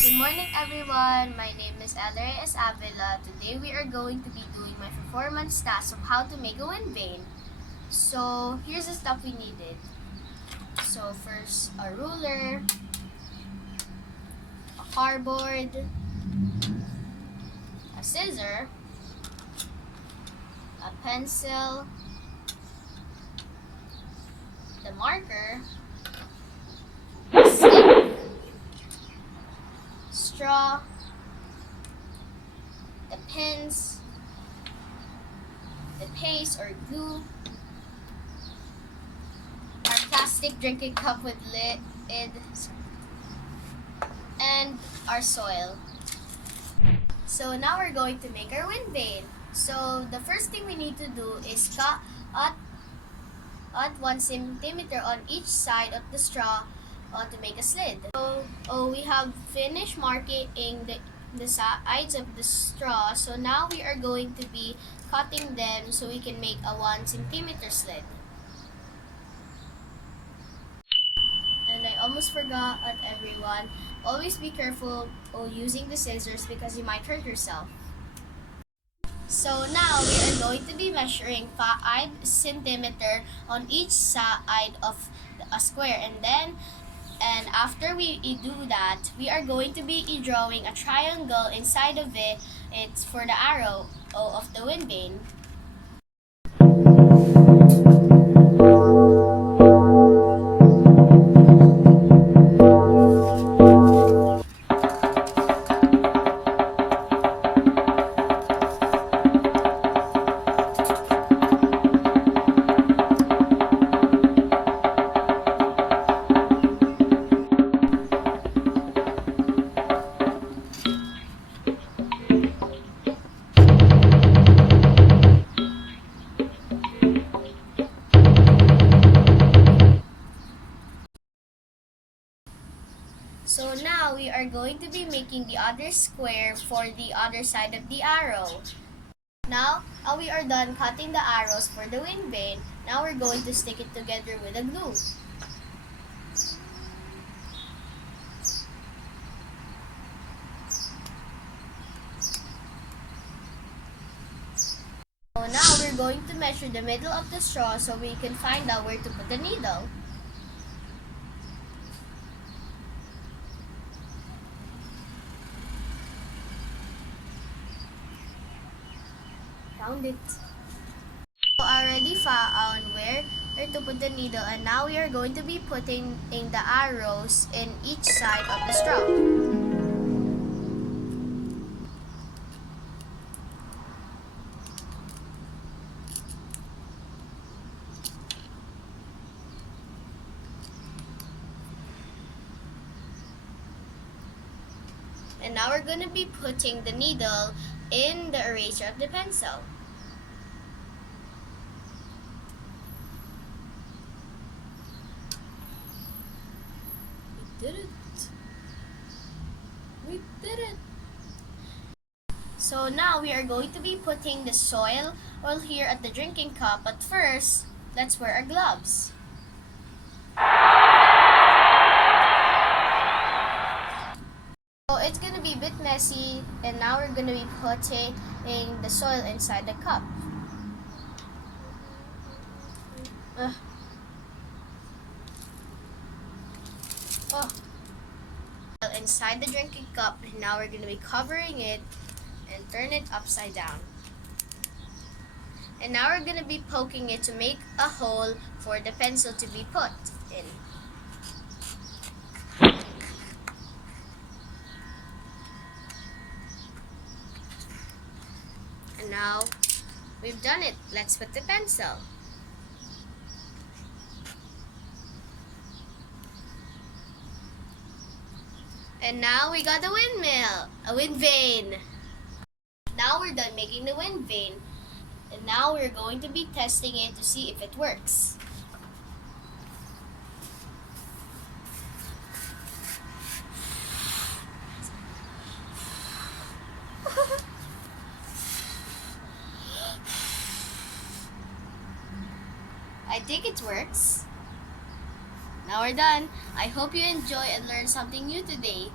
Good morning everyone, my name is Ellery S. Avila. Today we are going to be doing my performance task of how to make a wind vane. So here's the stuff we needed. So first, a ruler, a cardboard, a scissor, a pencil, the marker, stick, straw, the pins, the paste or glue, our plastic drinking cup with lid, and our soil. So now we're going to make our wind vane. So the first thing we need to do is cut at 1 centimeter on each side of the straw to make a slit. So we have finished marking the sides of the straw. So now we are going to be cutting them so we can make a 1 centimeter slit. And I almost forgot at everyone, always be careful using the scissors because you might hurt yourself. So now we are going to be measuring 5 centimeter on each side of a square, and after we do that, we are going to be drawing a triangle inside of it. It's for the arrow of the wind vane. So now we are going to be making the other square for the other side of the arrow. Now we are done cutting the arrows for the wind vane. Now we're going to stick it together with a glue. So now we're going to measure the middle of the straw so we can find out where to put the needle. Found it. So I already found where to put the needle, and now we are going to be putting in the arrows in each side of the straw. And now we're going to be putting the needle in the eraser of the pencil. We did it! We did it! So now we are going to be putting the soil here at the drinking cup, but first, let's wear our gloves. So it's gonna be a bit messy, and now we're gonna be putting the soil inside the cup. Inside the drinking cup, and now we're gonna be covering it and turn it upside down. And now we're gonna be poking it to make a hole for the pencil to be put in. And now we've done it. Let's put the pencil. And now we got a windmill, a wind vane. Now we're done making the wind vane. And now we're going to be testing it to see if it works. I think it works. Now we're done. I hope you enjoy and learn something new today.